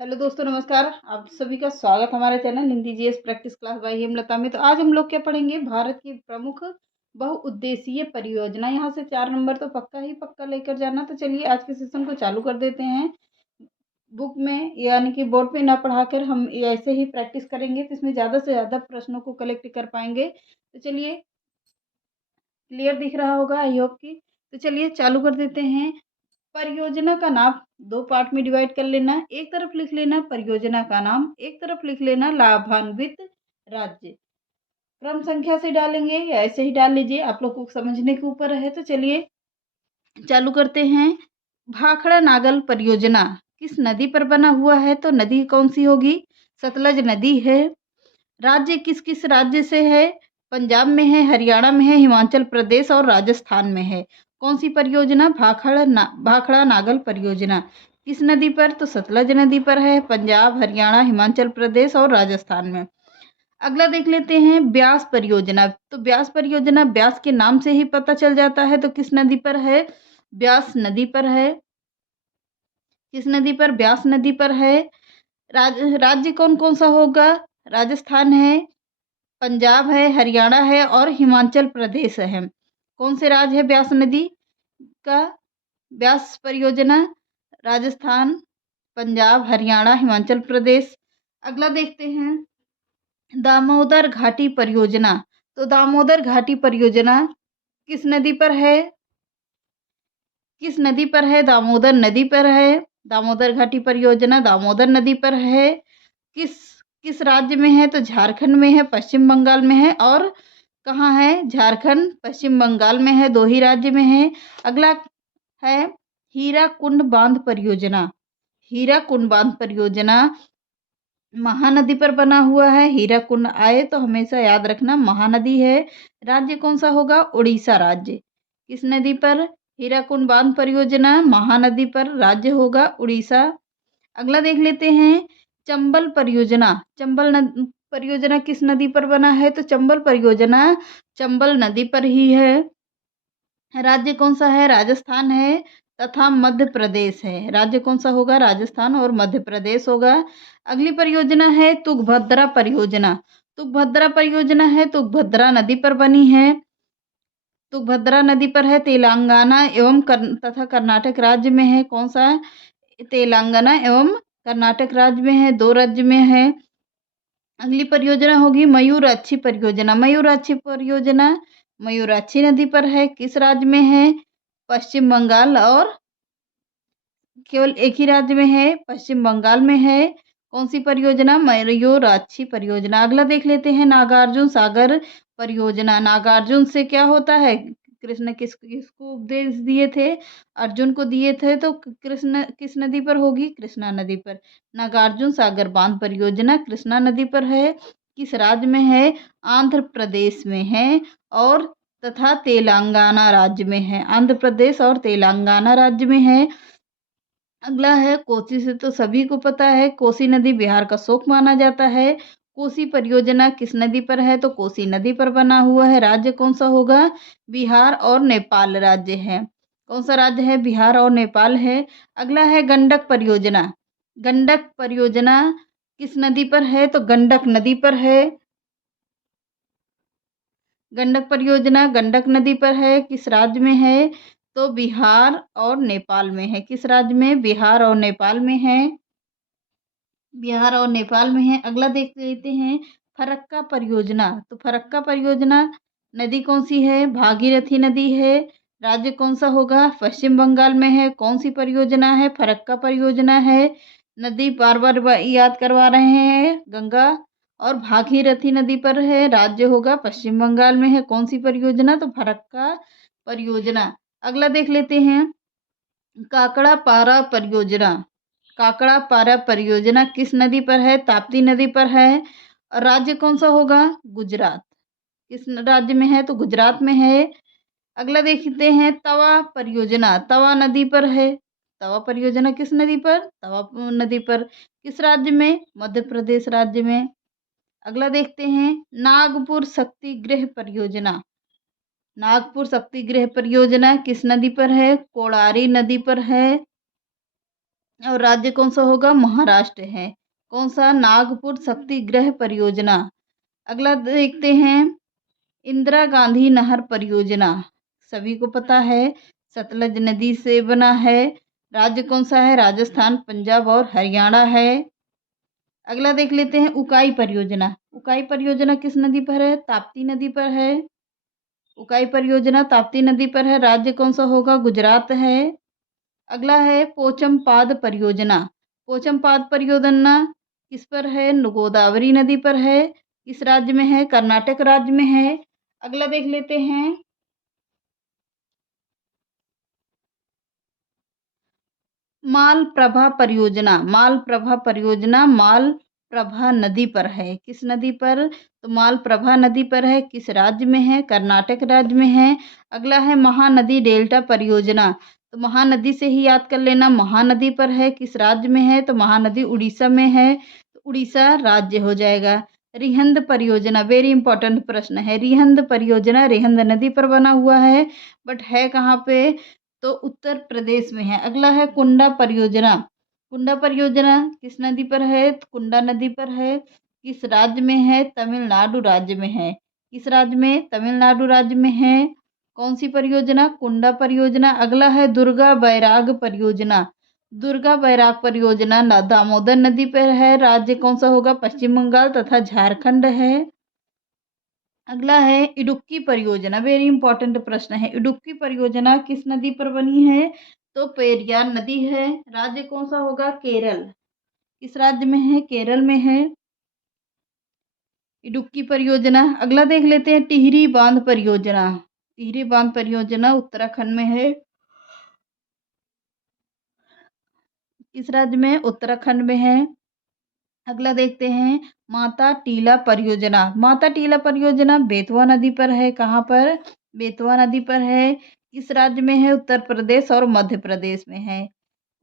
Hello दोस्तों, नमस्कार। आप सभी का स्वागत हमारे channel Hindi GS practice class by Hemlata में। तो आज हम लोग क्या पढ़ेंगे, भारत की प्रमुख बहुउद्देशीय परियोजना। यहाँ से 4 नंबर तो पक्का ही पक्का लेकर जाना। तो चलिए आज के सेशन को चालू कर देते हैं। बुक में यानी कि बोर्ड पे ना पढ़ाकर हम ऐसे ही प्रैक्टिस करेंगे तो इसमें ज़्यादा से ज़्यादा प्रश्नों को कलेक्ट कर पाएंगे। तो चलिए, क्लियर दिख रहा होगा आई होप की। तो चलिए चालू कर देते हैं। परियोजना का नाम 2 पार्ट में डिवाइड कर लेना। एक तरफ लिख लेना परियोजना का नाम, एक तरफ लिख लेना लाभान्वित राज्य। क्रम संख्या से डालेंगे या ऐसे ही डाल लीजिए, आप लोग को समझने के ऊपर है। तो चलिए चालू करते हैं। भाखड़ा नागल परियोजना किस नदी पर बना हुआ है? तो नदी कौन सी होगी? सतलज नदी है। राज्य किस किस राज्य से है? पंजाब में है, हरियाणा में है, हिमाचल प्रदेश और राजस्थान में है। कौन सी परियोजना? भाखड़ा नागल परियोजना किस नदी पर? तो सतलज नदी पर है। पंजाब, हरियाणा, हिमाचल प्रदेश और राजस्थान में। अगला देख लेते हैं ब्यास परियोजना। तो ब्यास परियोजना ब्यास के नाम से ही पता चल जाता है। तो किस नदी पर है? ब्यास नदी पर है। किस नदी पर? ब्यास नदी पर है। राज्य कौन कौन सा होगा? राजस्थान है, पंजाब है, हरियाणा है और हिमाचल प्रदेश है। कौन से राज्य है ब्यास नदी का? ब्यास परियोजना राजस्थान, पंजाब, हरियाणा, हिमाचल प्रदेश। अगला देखते हैं दामोदर घाटी परियोजना। तो दामोदर घाटी परियोजना किस नदी पर है? किस नदी पर है? दामोदर नदी पर है। दामोदर घाटी परियोजना दामोदर नदी पर है। किस किस राज्य में है? तो झारखंड में है, पश्चिम बंगाल में है और कहाँ है? झारखंड, पश्चिम बंगाल में है, 2 ही राज्य में है। अगला है हीराकुंड बांध परियोजना। हीराकुंड बांध परियोजना महानदी पर बना हुआ है। हीराकुंड आए तो हमेशा याद रखना महानदी है। राज्य कौन सा होगा? उड़ीसा राज्य। किस नदी पर? हीराकुंड बांध परियोजना महानदी पर, राज्य होगा उड़ीसा। अगला देख लेते हैं चंबल परियोजना। परियोजना किस नदी पर बना है? तो चंबल परियोजना चंबल नदी पर ही है। राज्य कौन सा है? राजस्थान है तथा मध्य प्रदेश है। राज्य कौन सा होगा? राजस्थान और मध्य प्रदेश होगा। अगली परियोजना है तुंगभद्रा परियोजना। तुंगभद्रा परियोजना है तुंगभद्रा नदी पर बनी है। तुंगभद्रा नदी पर है, तेलंगाना एवं तथा कर्नाटक राज्य में है। कौन सा? तेलंगाना एवं कर्नाटक राज्य में है, 2 राज्य में है। अगली परियोजना होगी मयूराक्षी परियोजना। मयूराक्षी परियोजना मयूराक्षी नदी पर है। किस राज्य में है? पश्चिम बंगाल और केवल एक ही राज्य में है, पश्चिम बंगाल में है। कौन सी परियोजना? मयूराक्षी परियोजना। अगला देख लेते हैं नागार्जुन सागर परियोजना। नागार्जुन से क्या होता है? कृष्ण किसको उपदेश दिए थे? अर्जुन को दिए थे। तो कृष्ण किस नदी पर होगी? कृष्णा नदी पर। नागार्जुन सागर बांध परियोजना कृष्णा नदी पर है। किस राज्य में है? आंध्र प्रदेश में है और तथा तेलंगाना राज्य में है। आंध्र प्रदेश और तेलंगाना राज्य में है। अगला है कोसी से तो सभी को पता है, कोसी नदी बिहार का शोक माना जाता है। कोसी परियोजना किस नदी पर है? तो कोसी नदी पर बना हुआ है। राज्य कौन सा होगा? बिहार और नेपाल राज्य है। कौन सा राज्य है? बिहार और नेपाल है। अगला है गंडक परियोजना। गंडक परियोजना किस नदी पर है? तो गंडक नदी पर है। गंडक परियोजना गंडक नदी पर है। किस राज्य में है? तो बिहार और नेपाल में है। किस राज्य में? बिहार और नेपाल में है। बिहार और नेपाल में है। अगला देख लेते हैं फरक्का परियोजना। तो फरक्का परियोजना नदी कौन सी है? भागीरथी नदी है। राज्य कौन सा होगा? पश्चिम बंगाल में है। कौन सी परियोजना है? फरक्का परियोजना है। नदी बार बार याद करवा रहे हैं, गंगा और भागीरथी नदी पर है। राज्य होगा पश्चिम बंगाल में है। कौन सी परियोजना? तो फरक्का परियोजना। अगला देख लेते हैं काकड़ा पारा परियोजना। काकड़ा पारा परियोजना किस नदी पर है? ताप्ती नदी पर है। और राज्य कौन सा होगा? गुजरात। किस राज्य में है? तो गुजरात में है। अगला देखते हैं तवा परियोजना। तवा नदी पर है। तवा परियोजना किस नदी पर? तवा नदी पर। किस राज्य में? मध्य प्रदेश राज्य में। अगला देखते हैं नागपुर शक्ति गृह परियोजना। नागपुर शक्ति गृह परियोजना किस नदी पर है? कोड़ारी नदी पर है। और राज्य कौन सा होगा, महाराष्ट्र है। कौन सा, नागपुर शक्ति गृह परियोजना। अगला देखते हैं, इंदिरा गांधी नहर परियोजना, सभी को पता है, सतलज नदी से बना है। राज्य कौन सा है, राजस्थान, पंजाब और हरियाणा है। अगला देख लेते हैं, उकाई परियोजना। उकाई परियोजना किस नदी पर है, ताप्ती नदी पर है। उकाई परियोजना ताप्ती नदी पर है। राज्य कौन सा होगा, गुजरात है। अगला है पोचमपाद परियोजना। पोचमपाद परियोजना किस पर है, गोदावरी नदी पर है। किस राज्य में है, कर्नाटक राज्य में है। अगला देख लेते हैं, मालप्रभा परियोजना। मालप्रभा परियोजना मालप्रभा नदी पर है। किस नदी पर, तो मालप्रभा नदी पर है। किस राज्य में है, कर्नाटक राज्य में है। अगला है महानदी डेल्टा परियोजना। तो महानदी से ही याद कर लेना, महानदी पर है। किस राज्य में है, तो महानदी उड़ीसा में है, तो उड़ीसा राज्य हो जाएगा। रिहंद परियोजना, वेरी इंपॉर्टेंट प्रश्न है। रिहंद परियोजना रिहंद नदी पर बना हुआ है, बट है कहाँ पे, तो उत्तर प्रदेश में है। अगला है कुंडा परियोजना। कुंडा परियोजना किस नदी पर है, तो कुंडा नदी पर है। किस राज्य में है, तमिलनाडु राज्य में है। किस राज्य में, तमिलनाडु राज्य में है। कौन सी परियोजना, कुंडा परियोजना। अगला है दुर्गा बैराग परियोजना। दुर्गा बैराग परियोजना दामोदर नदी पर है। राज्य कौन सा होगा, पश्चिम बंगाल तथा झारखंड है। अगला है इडुक्की परियोजना, वेरी इंपॉर्टेंट प्रश्न है। इडुक्की परियोजना किस नदी पर बनी है, तो पेरियार नदी है। राज्य कौन सा होगा, केरल। किस राज्य में है, केरल में है इडुक्की परियोजना। अगला देख लेते हैं, टिहरी बांध परियोजना। टिहरी बांध परियोजना उत्तराखंड में है। किस राज्य में, उत्तराखंड में है। अगला देखते हैं, माता टीला परियोजना। माता टीला परियोजना बेतवा नदी पर है। कहाँ पर, बेतवा नदी पर है। किस राज्य में है, उत्तर प्रदेश और मध्य प्रदेश में है।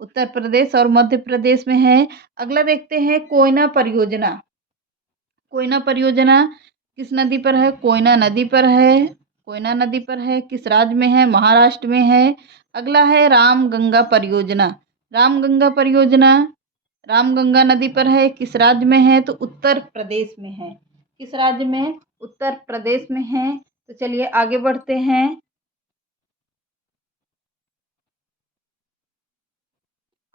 उत्तर प्रदेश और मध्य प्रदेश में है। अगला देखते हैं, कोयना परियोजना। कोयना परियोजना किस नदी पर है, कोयना नदी पर है। कोयना नदी पर है। किस राज्य में है, महाराष्ट्र में है। अगला है रामगंगा परियोजना। रामगंगा परियोजना रामगंगा नदी पर है। किस राज्य में है, तो उत्तर प्रदेश में है। किस राज्य में, उत्तर प्रदेश में है। तो चलिए आगे बढ़ते हैं।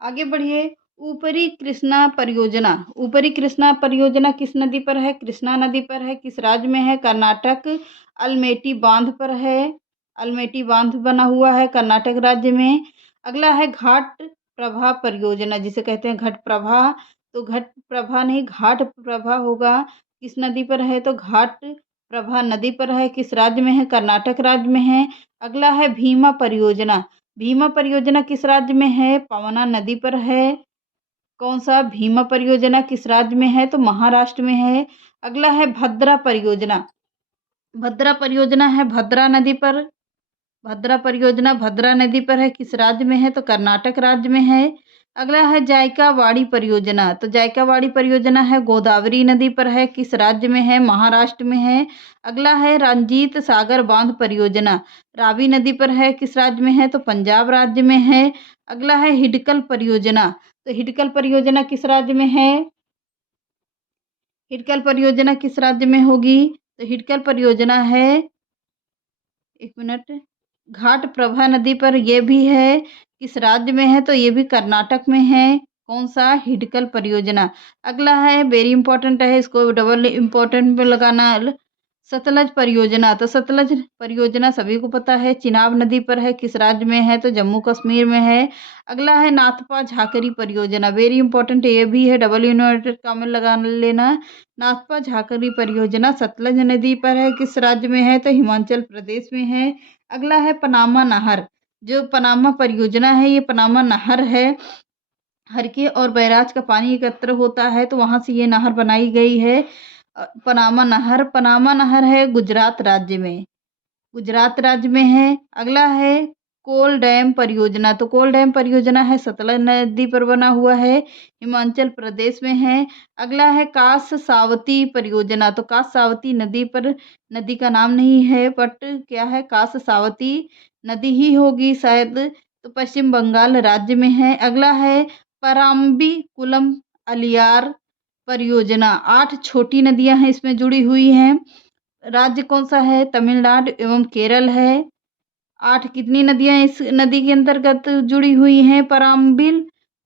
आगे बढ़िए, ऊपरी कृष्णा परियोजना। ऊपरी कृष्णा परियोजना किस नदी पर है, कृष्णा नदी पर है। किस राज्य में है, कर्नाटक, अल्मेटी बांध पर है। अल्मेटी बांध बना हुआ है कर्नाटक राज्य में। अगला है घाट प्रभा परियोजना, जिसे कहते हैं घट प्रभा। तो घट प्रभा नहीं, घाट प्रभा होगा। किस नदी पर है, तो घाट प्रभा नदी पर है। किस राज्य में है, कर्नाटक राज्य में है। अगला है भीमा परियोजना। भीमा परियोजना किस राज्य में है, पवना नदी पर है। कौन सा, भीमा परियोजना किस राज्य में है, तो महाराष्ट्र में है। अगला है भद्रा परियोजना। भद्रा परियोजना है भद्रा नदी पर। भद्रा परियोजना भद्रा नदी पर है। किस राज्य में है, तो कर्नाटक राज्य में है। अगला है जायकावाड़ी परियोजना। तो जायकावाड़ी परियोजना है गोदावरी नदी पर है। किस राज्य में है, महाराष्ट्र में है। अगला है रंजीत सागर बांध परियोजना। रावी नदी पर है। किस राज्य में है, तो पंजाब राज्य में है। अगला है हिडकल परियोजना। तो हिडकल परियोजना किस राज्य में है, हिडकल परियोजना किस राज्य में होगी, तो हिडकल परियोजना है, एक मिनट, घाट प्रभा नदी पर ये भी है। किस राज्य में है, तो ये भी कर्नाटक में है। कौन सा, हिडकल परियोजना। अगला है वेरी इंपॉर्टेंट है, इसको डबल इंपॉर्टेंट पे लगाना, सतलज परियोजना। तो सतलज परियोजना सभी को पता है, चिनाब नदी पर है। किस राज्य में है, तो जम्मू कश्मीर में है। अगला है नाथपा झाकरी परियोजना, वेरी इंपॉर्टेंट ये भी है, डबल इन्वर्टेड कॉमन लगा लेना। नाथपा झाकरी परियोजना सतलज नदी पर है। किस राज्य में है, तो हिमाचल प्रदेश में है। अगला है पनामा नहर। जो पनामा परियोजना है, ये पनामा नहर है, हरके और बैराज का पानी एकत्र होता है, तो वहां से ये नहर बनाई गई है। पनामा नहर है गुजरात राज्य में, गुजरात राज्य में है। अगला है कोल डैम परियोजना। तो कोल डैम परियोजना है सतलज नदी पर बना हुआ है, हिमाचल प्रदेश में है। अगला है कास सावती परियोजना। तो कास सावती नदी पर, नदी का नाम नहीं है, बट क्या है, कास सावती नदी ही होगी शायद, तो पश्चिम बंगाल राज्य में है। अगला है पराम्बीकुलम अलियार परियोजना 8 छोटी नदियां हैं इसमें जुड़ी हुई हैं। राज्य कौन सा है? तमिलनाडु एवं केरल है। 8 कितनी नदियां इस नदी के अंतर्गत जुड़ी हुई हैं पराम्बिल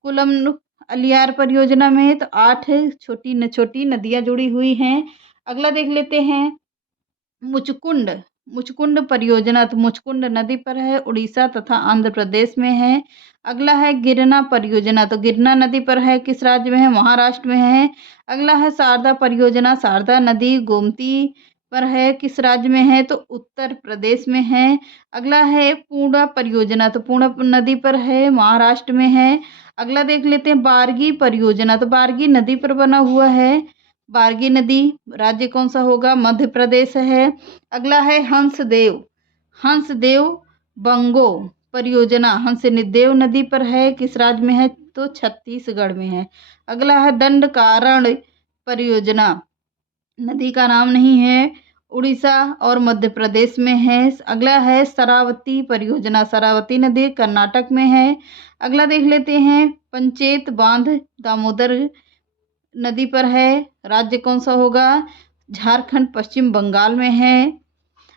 कुलम अलियार परियोजना में? तो 8 छोटी छोटी नदियां जुड़ी हुई हैं। अगला देख लेते हैं मुचकुंड। मुचकुंड परियोजना, तो मुचकुंड नदी पर है, उड़ीसा तथा आंध्र प्रदेश में है। अगला है गिरना परियोजना, तो गिरना नदी पर है, किस राज्य में है? महाराष्ट्र में है। अगला है शारदा परियोजना, शारदा नदी गोमती पर है, किस राज्य में है? तो उत्तर प्रदेश में है। अगला है पूर्णा परियोजना, तो पूर्णा नदी पर है, महाराष्ट्र में है। अगला देख लेते हैं बारगी परियोजना, तो बारगी नदी पर बना हुआ है, बारगी नदी, राज्य कौन सा होगा? मध्य प्रदेश है। अगला है हंसदेव, हंसदेव बंगो परियोजना, हंसदेव नदी पर है, किस राज्य में है? तो छत्तीसगढ़ में है। अगला है दंडकारण्य परियोजना, नदी का नाम नहीं है, उड़ीसा और मध्य प्रदेश में है। अगला है शरावती परियोजना, शरावती नदी कर्नाटक में है। अगला देख लेते हैं पंचेत बांध, दामोदर नदी पर है, राज्य कौन सा होगा? झारखंड पश्चिम बंगाल में है।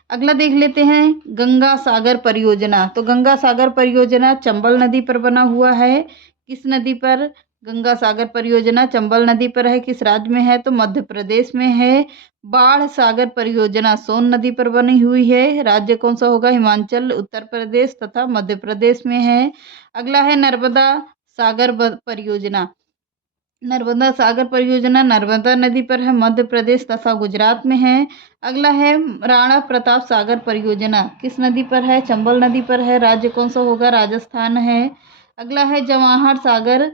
अगला देख लेते हैं गंगा सागर परियोजना, तो गंगा सागर परियोजना चंबल नदी पर बना हुआ है, किस नदी पर? गंगा सागर परियोजना चंबल नदी पर है, किस राज्य में है? तो मध्य प्रदेश में है। बाढ़ सागर परियोजना सोन नदी पर बनी हुई है, राज्य कौन सा होगा? हिमाचल, उत्तर प्रदेश तथा मध्य प्रदेश में है। अगला है नर्मदा सागर परियोजना, नर्मदा सागर परियोजना नर्मदा नदी पर है, मध्य प्रदेश तथा गुजरात में है। अगला है राणा प्रताप सागर परियोजना, किस नदी पर है? चंबल नदी पर है, राज्य कौन सा होगा? राजस्थान है। अगला है जवाहर सागर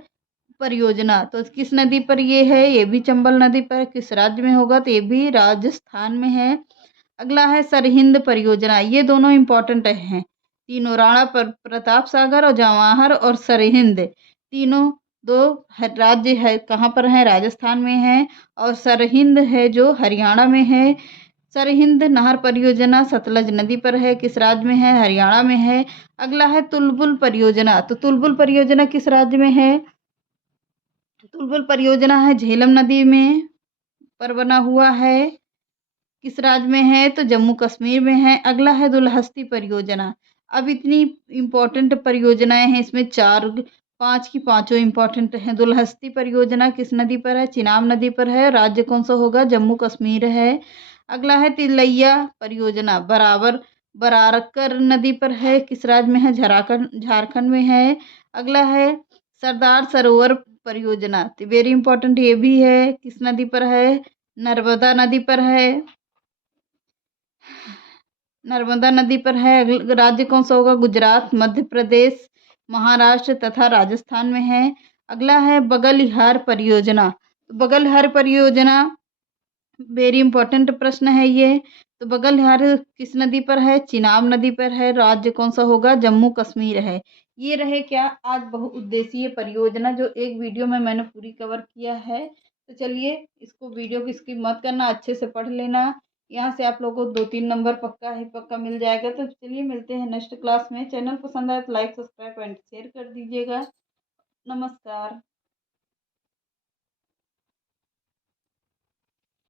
परियोजना, तो किस नदी पर ये है? ये भी चंबल नदी पर, किस राज्य में होगा? तो ये भी राजस्थान में है। अगला है सरहिंद परियोजना, ये दोनों इंपॉर्टेंट हैं तीनों, राणा प्रताप सागर और जवाहर और सरहिंद, तीनों दो राज्य है, कहाँ पर है? राजस्थान में है। और सरहिंद है जो हरियाणा में है। सरहिंद नहर परियोजना सतलज नदी पर है, किस राज्य में है? हरियाणा में है। अगला है तुलबुल परियोजना, तो तुलबुल परियोजना किस राज्य में है? तुलबुल परियोजना है झेलम नदी में पर बना हुआ है, किस राज्य में है? तो जम्मू कश्मीर में है। अगला है दुलहस्ती परियोजना, अब इतनी इम्पोर्टेंट परियोजनाएं हैं इसमें, चार 5 की पांचों इम्पोर्टेंट हैं। दुलहस्ती परियोजना किस नदी पर है? चिनाब नदी पर है, राज्य कौन सा होगा? जम्मू कश्मीर है। अगला है तिलैया परियोजना, बराबर बराकर नदी पर है, किस राज्य में है? झारखंड में है। अगला है सरदार सरोवर परियोजना, तो वेरी इंपॉर्टेंट ये भी है, किस नदी पर है? नर्मदा नदी पर है, नर्मदा नदी पर है। राज्य कौन सा होगा? गुजरात, मध्य प्रदेश, महाराष्ट्र तथा राजस्थान में है। अगला है बगलिहार परियोजना, बगलिहार परियोजना वेरी इंपॉर्टेंट प्रश्न है ये, तो बगलिहार किस नदी पर है? चिनाब नदी पर है, राज्य कौन सा होगा? जम्मू कश्मीर है। ये रहे क्या आज बहुउद्देशीय परियोजना, जो एक वीडियो में मैंने पूरी कवर किया है। तो चलिए इसको वीडियो को स्किप मत करना, अच्छे से पढ़ लेना, यहाँ से आप लोगों को 2-3 नंबर पक्का ही पक्का मिल जाएगा। तो चलिए मिलते हैं नेक्स्ट क्लास में। चैनल पसंद आए तो लाइक सब्सक्राइब एंड शेयर कर दीजिएगा। नमस्कार।